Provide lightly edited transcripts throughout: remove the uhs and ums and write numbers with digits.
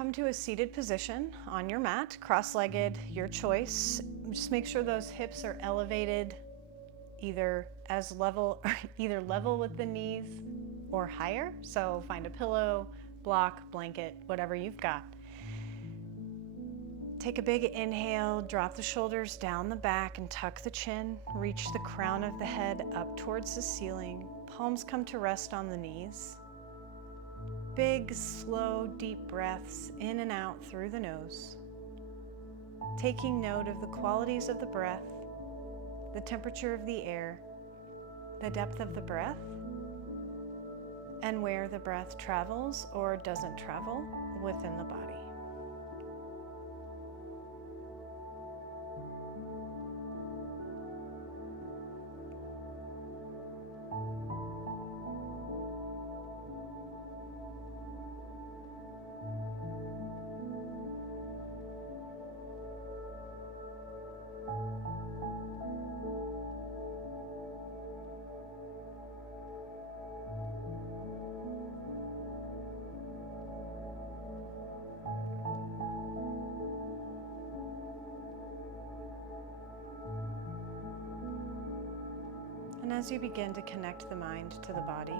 Come to a seated position on your mat, cross-legged, your choice. Just make sure those hips are elevated, either level with the knees or higher. So find a pillow, block, blanket, whatever you've got. Take a big inhale, drop the shoulders down the back and tuck the chin. Reach the crown of the head up towards the ceiling. Palms come to rest on the knees. Big, slow, deep breaths in and out through the nose. Taking note of the qualities of the breath, the temperature of the air, the depth of the breath, and where the breath travels or doesn't travel within the body. And as you begin to connect the mind to the body,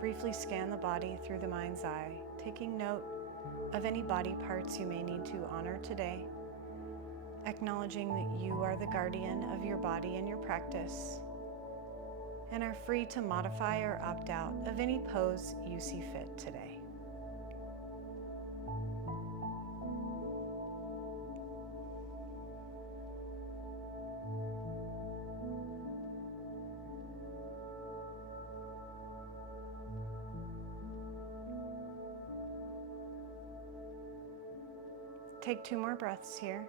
briefly scan the body through the mind's eye, taking note of any body parts you may need to honor today, acknowledging that you are the guardian of your body and your practice, and are free to modify or opt out of any pose you see fit today. Take 2 more breaths here.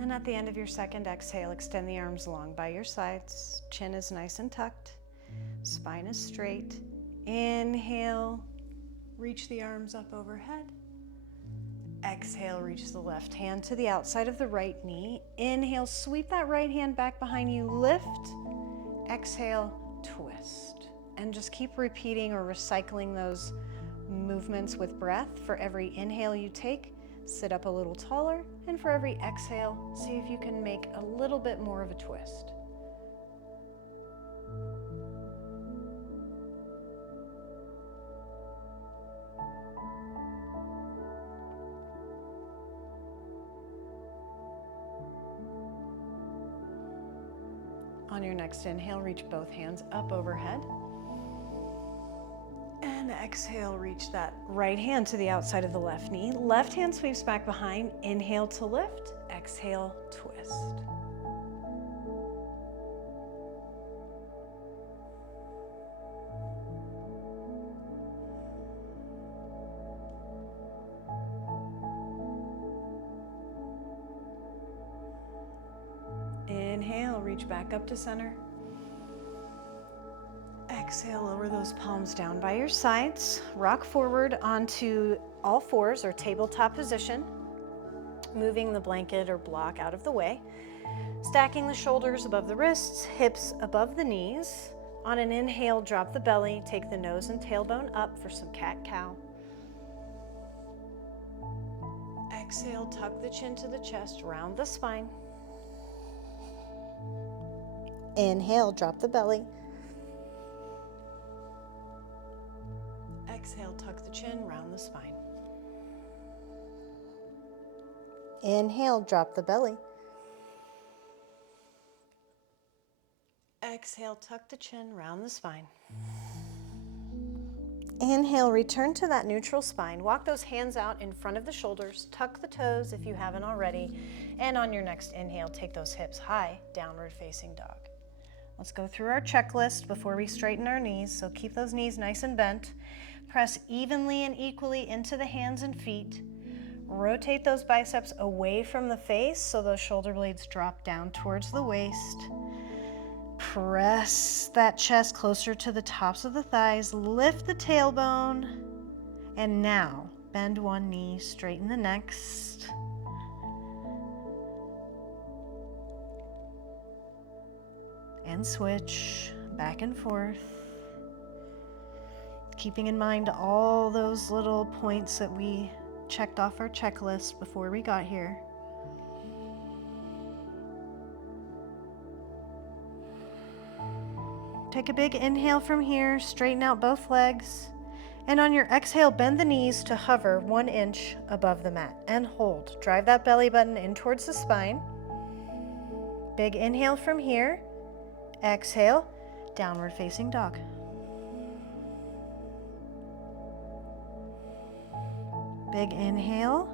And at the end of your second exhale, extend the arms long by your sides. Chin is nice and tucked. Spine is straight. Inhale, reach the arms up overhead. Exhale, reach the left hand to the outside of the right knee. Inhale, sweep that right hand back behind you, lift. Exhale, twist. And just keep repeating or recycling those movements with breath. For every inhale you take, sit up a little taller, and for every exhale, see if you can make a little bit more of a twist. On your next inhale, reach both hands up overhead. And exhale, reach that right hand to the outside of the left knee. Left hand sweeps back behind. Inhale to lift. Exhale, twist. Inhale, reach back up to center. Exhale, lower those palms down by your sides. Rock forward onto all fours or tabletop position, moving the blanket or block out of the way. Stacking the shoulders above the wrists, hips above the knees. On an inhale, drop the belly, take the nose and tailbone up for some cat-cow. Exhale, tuck the chin to the chest, round the spine. Inhale, drop the belly. Exhale, tuck the chin, round the spine. Inhale, drop the belly. Exhale, tuck the chin, round the spine. Inhale, return to that neutral spine. Walk those hands out in front of the shoulders. Tuck the toes if you haven't already. And on your next inhale, take those hips high, downward facing dog. Let's go through our checklist before we straighten our knees. So keep those knees nice and bent. Press evenly and equally into the hands and feet. Rotate those biceps away from the face so those shoulder blades drop down towards the waist. Press that chest closer to the tops of the thighs. Lift the tailbone. And now Bend one knee, straighten the next. And switch back and forth. Keeping in mind all those little points that we checked off our checklist before we got here. Take a big inhale from here, straighten out both legs. And on your exhale, bend the knees to hover 1 inch above the mat and hold. Drive that belly button in towards the spine. Big inhale from here. Exhale, downward facing dog. Big inhale.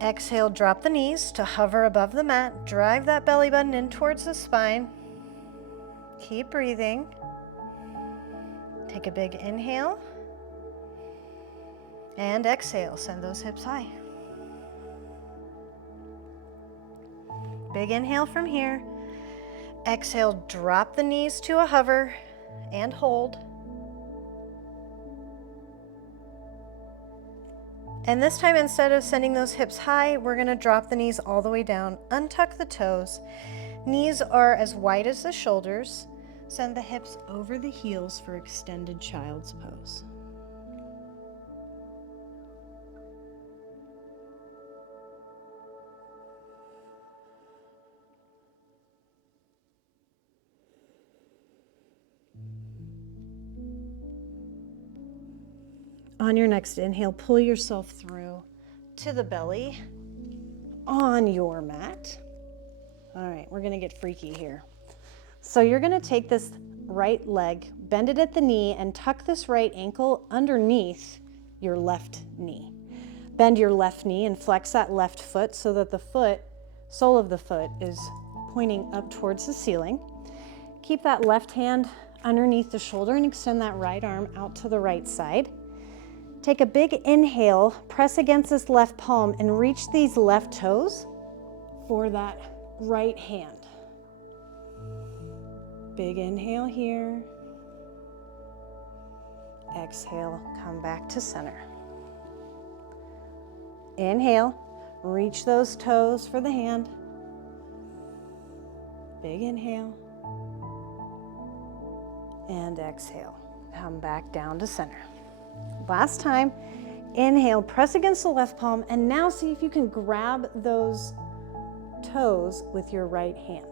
Exhale, drop the knees to hover above the mat. Drive that belly button in towards the spine. Keep breathing. Take a big inhale. And exhale, send those hips high. Big inhale from here. Exhale, drop the knees to a hover and hold. And this time, instead of sending those hips high, we're gonna drop the knees all the way down, untuck the toes. Knees are as wide as the shoulders. Send the hips over the heels for extended child's pose. On your next inhale, pull yourself through to the belly on your mat. All right, we're gonna get freaky here. So you're gonna take this right leg, bend it at the knee, and tuck this right ankle underneath your left knee. Bend your left knee and flex that left foot so that the sole of the foot is pointing up towards the ceiling. Keep that left hand underneath the shoulder and extend that right arm out to the right side. Take a big inhale, press against this left palm and reach these left toes for that right hand. Big inhale here. Exhale, come back to center. Inhale, reach those toes for the hand. Big inhale. And exhale, come back down to center. Last time, inhale, press against the left palm, and now see if you can grab those toes with your right hand.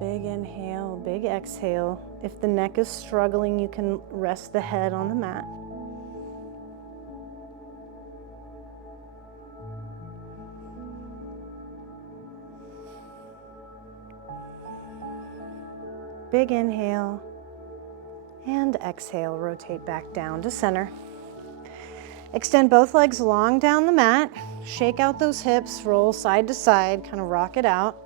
Big inhale, big exhale. If the neck is struggling, you can rest the head on the mat. Big inhale. And exhale, rotate back down to center. Extend both legs long down the mat. Shake out those hips, roll side to side, kind of rock it out.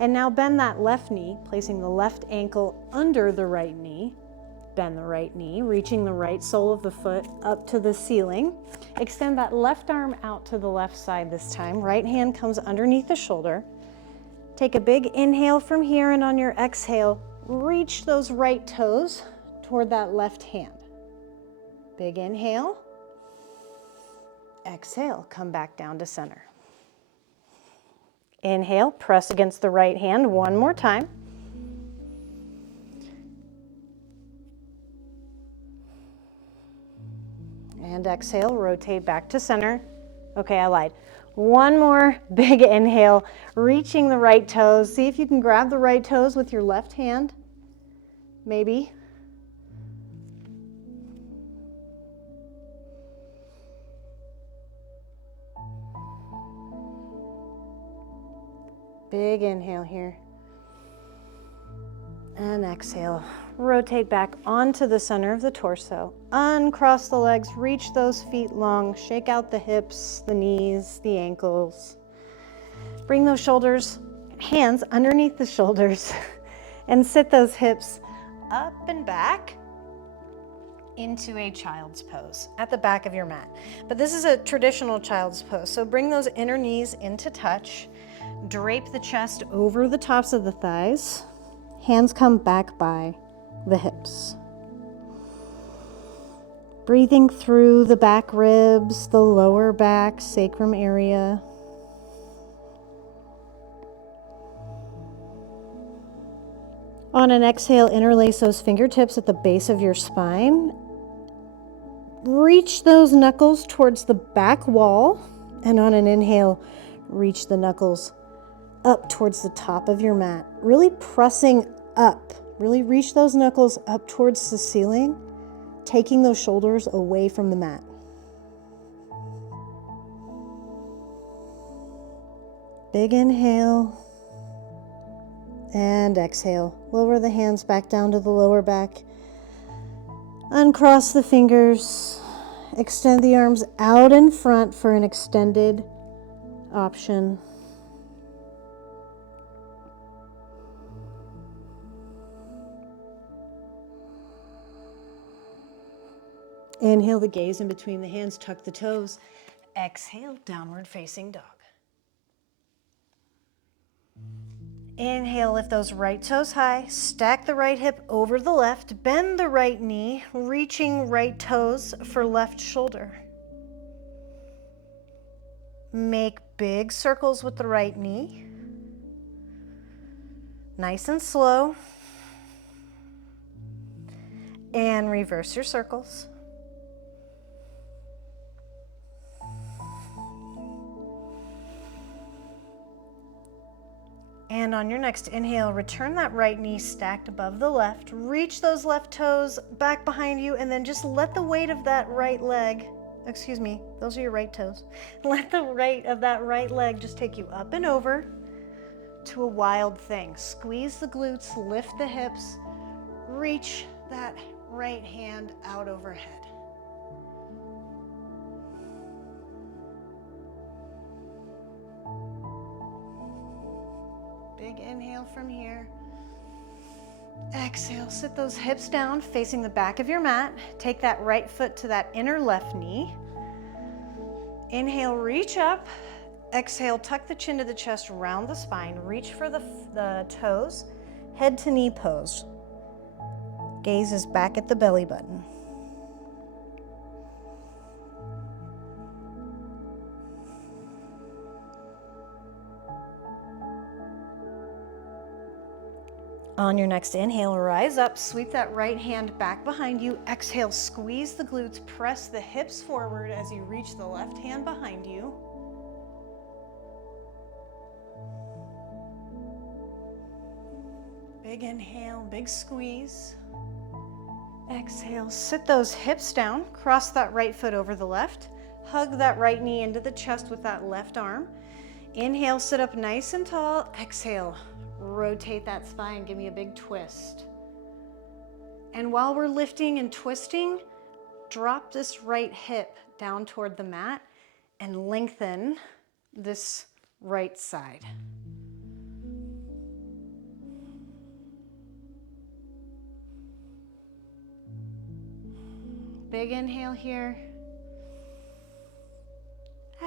And now bend that left knee, placing the left ankle under the right knee. Bend the right knee, reaching the right sole of the foot up to the ceiling. Extend that left arm out to the left side this time. Right hand comes underneath the shoulder. Take a big inhale from here, and on your exhale, reach those right toes toward that left hand. Big inhale. Exhale, come back down to center. Inhale, press against the right hand one more time. And exhale, rotate back to center. Okay, I lied. One more big inhale, reaching the right toes. See if you can grab the right toes with your left hand. Maybe. Big inhale here. And exhale. Rotate back onto the center of the torso. Uncross the legs, reach those feet long, shake out the hips, the knees, the ankles. Bring those shoulders, hands underneath the shoulders, and sit those hips up and back into a child's pose at the back of your mat. But this is a traditional child's pose, so bring those inner knees into touch. Drape the chest over the tops of the thighs. Hands come back by the hips. Breathing through the back ribs, the lower back, sacrum area. On an exhale, interlace those fingertips at the base of your spine. Reach those knuckles towards the back wall. And on an inhale, reach the knuckles up towards the top of your mat. Really pressing up. Really reach those knuckles up towards the ceiling, taking those shoulders away from the mat. Big inhale and exhale. Lower the hands back down to the lower back. Uncross the fingers. Extend the arms out in front for an extended option. Inhale the gaze in between the hands, tuck the toes. Exhale, downward facing dog. Inhale, lift those right toes high, stack the right hip over the left, bend the right knee, reaching right toes for left shoulder. Make big circles with the right knee. Nice and slow. And reverse your circles. And on your next inhale, return that right knee stacked above the left. Reach those left toes back behind you, and then just let the weight of that right leg, excuse me, those are your right toes. Let the weight of that right leg just take you up and over to a wild thing. Squeeze the glutes, lift the hips, reach that right hand out overhead. Big inhale from here. Exhale, sit those hips down, facing the back of your mat. Take that right foot to that inner left knee. Inhale, reach up. Exhale, tuck the chin to the chest, round the spine. Reach for the toes, head to knee pose. Gaze is back at the belly button. On your next inhale, rise up, sweep that right hand back behind you. Exhale, squeeze the glutes, press the hips forward as you reach the left hand behind you. Big inhale, big squeeze. Exhale, sit those hips down, cross that right foot over the left. Hug that right knee into the chest with that left arm. Inhale, sit up nice and tall. Exhale, rotate that spine, give me a big twist. And while we're lifting and twisting, drop this right hip down toward the mat and lengthen this right side. Big inhale here.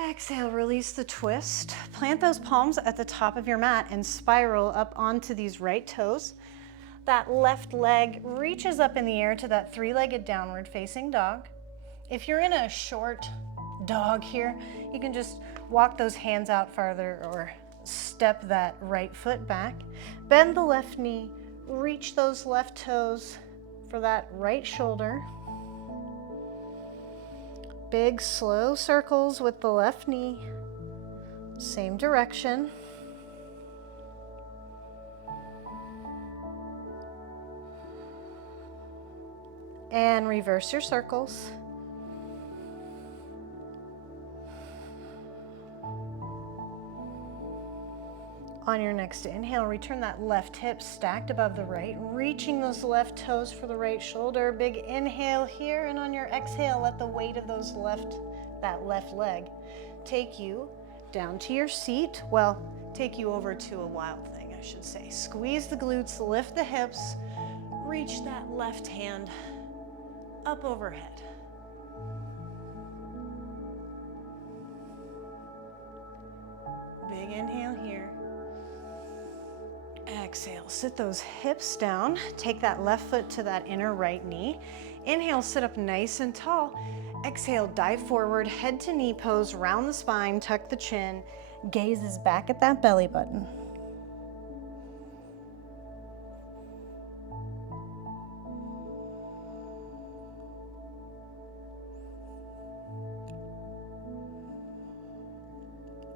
Exhale, release the twist. Plant those palms at the top of your mat and spiral up onto these right toes. That left leg reaches up in the air to that three-legged downward facing dog. If you're in a short dog here, you can just walk those hands out farther or step that right foot back. Bend the left knee, reach those left toes for that right shoulder. Big slow circles with the left knee, same direction. And reverse your circles. On your next inhale, return that left hip stacked above the right, reaching those left toes for the right shoulder. Big inhale here, and on your exhale, let the weight of that left leg take you down to your seat. Well, take you over to a wild thing, I should say. Squeeze the glutes, lift the hips, reach that left hand up overhead. Big inhale here. Exhale, sit those hips down. Take that left foot to that inner right knee. Inhale, sit up nice and tall. Exhale, dive forward, head to knee pose, round the spine, tuck the chin. Gaze is back at that belly button.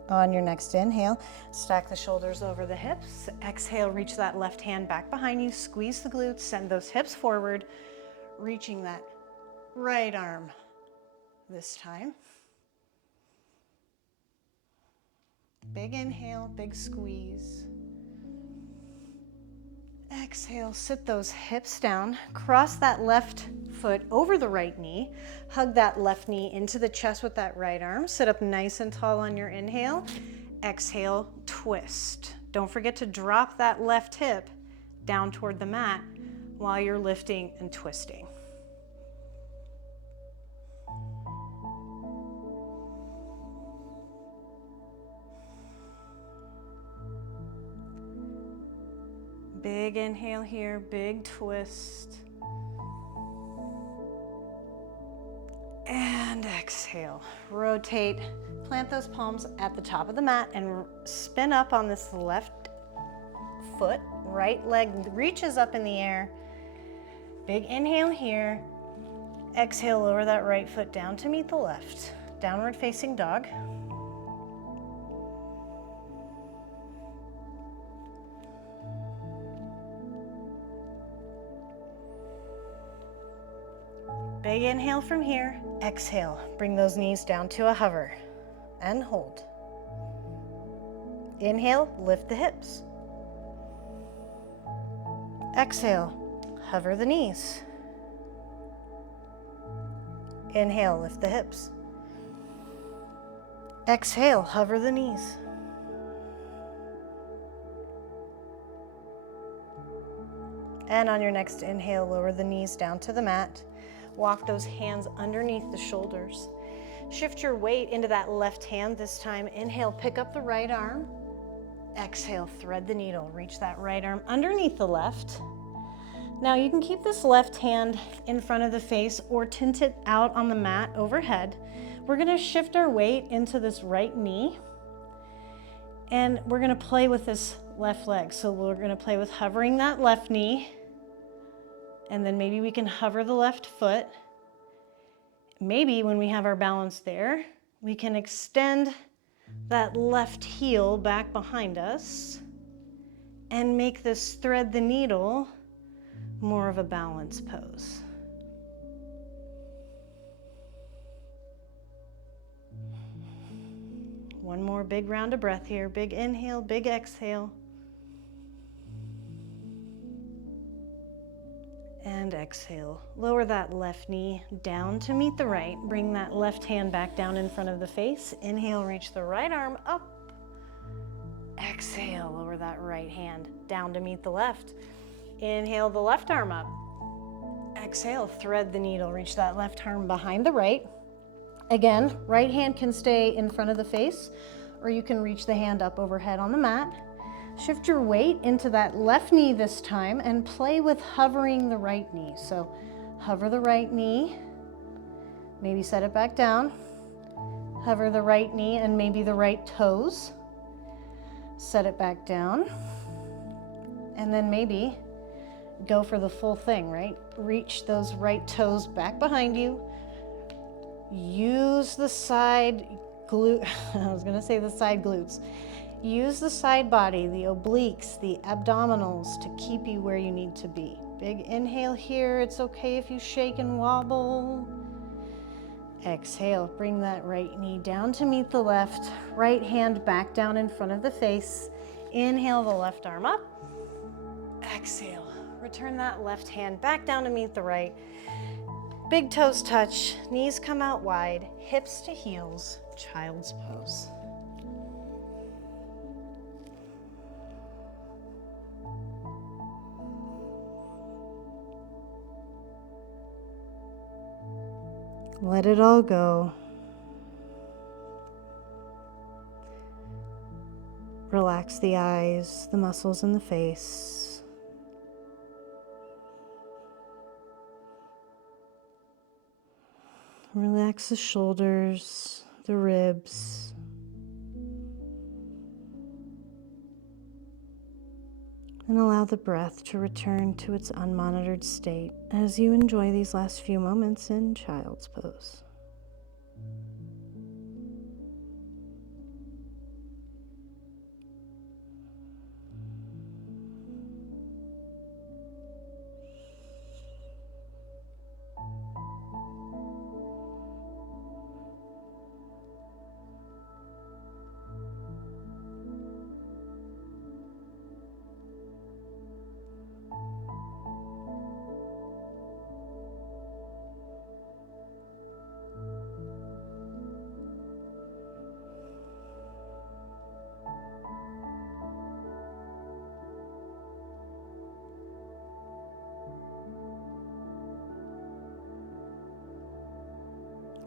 On your next inhale, stack the shoulders over the hips. Exhale, reach that left hand back behind you. Squeeze the glutes, send those hips forward, reaching that right arm this time. Big inhale, big squeeze. Exhale, sit those hips down. Cross that left foot over the right knee. Hug that left knee into the chest with that right arm. Sit up nice and tall on your inhale. Exhale, twist. Don't forget to drop that left hip down toward the mat while you're lifting and twisting. Big inhale here, big twist. And exhale. Rotate, plant those palms at the top of the mat and spin up on this left foot. Right leg reaches up in the air. Big inhale here. Exhale, lower that right foot down to meet the left. Downward facing dog. Big inhale from here. Exhale, bring those knees down to a hover and hold. Inhale, lift the hips. Exhale, hover the knees. Inhale, lift the hips. Exhale, hover the knees. And on your next inhale, lower the knees down to the mat. Walk those hands underneath the shoulders. Shift your weight into that left hand this time. Inhale, pick up the right arm. Exhale, thread the needle. Reach that right arm underneath the left. Now you can keep this left hand in front of the face or tint it out on the mat overhead. We're gonna shift our weight into this right knee and we're gonna play with this left leg. So we're gonna play with hovering that left knee, and then maybe we can hover the left foot. Maybe when we have our balance there, we can extend that left heel back behind us and make this thread the needle more of a balance pose. One more big round of breath here. Big inhale, big exhale. And exhale. Lower that left knee down to meet the right. Bring that left hand back down in front of the face. Inhale, reach the right arm up. Exhale, lower that right hand down to meet the left. Inhale the left arm up. Exhale, thread the needle. Reach that left arm behind the right. Again, right hand can stay in front of the face, or you can reach the hand up overhead on the mat. Shift your weight into that left knee this time and play with hovering the right knee. So hover the right knee, maybe set it back down. Hover the right knee and maybe the right toes. Set it back down. And then maybe go for the full thing, right? Reach those right toes back behind you. Use the side glute, I was gonna say the side glutes. Use the side body, the obliques, the abdominals to keep you where you need to be. Big inhale here. It's okay if you shake and wobble. Exhale, bring that right knee down to meet the left. Right hand back down in front of the face. Inhale the left arm up. Exhale, return that left hand back down to meet the right. Big toes touch, knees come out wide, hips to heels, child's pose. Let it all go. Relax the eyes, the muscles in the face. Relax the shoulders, the ribs. And allow the breath to return to its unmonitored state as you enjoy these last few moments in child's pose.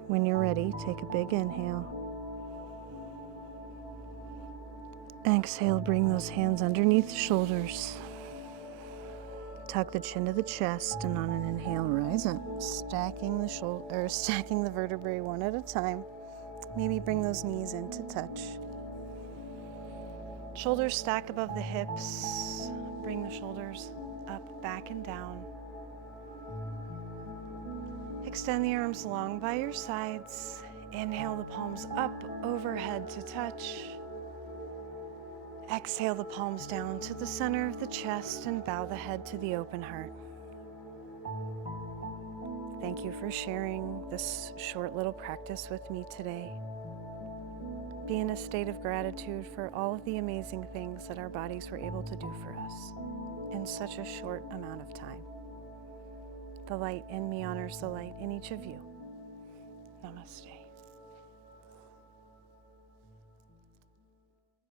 When you're ready, take a big inhale. Exhale, bring those hands underneath the shoulders. Tuck the chin to the chest, and on an inhale, rise up, stacking the vertebrae one at a time. Maybe bring those knees into touch. Shoulders stack above the hips. Bring the shoulders up, back, and down. Extend the arms long by your sides. Inhale the palms up overhead to touch. Exhale the palms down to the center of the chest and bow the head to the open heart. Thank you for sharing this short little practice with me today. Be in a state of gratitude for all of the amazing things that our bodies were able to do for us in such a short amount of time. The light in me honors the light in each of you. Namaste.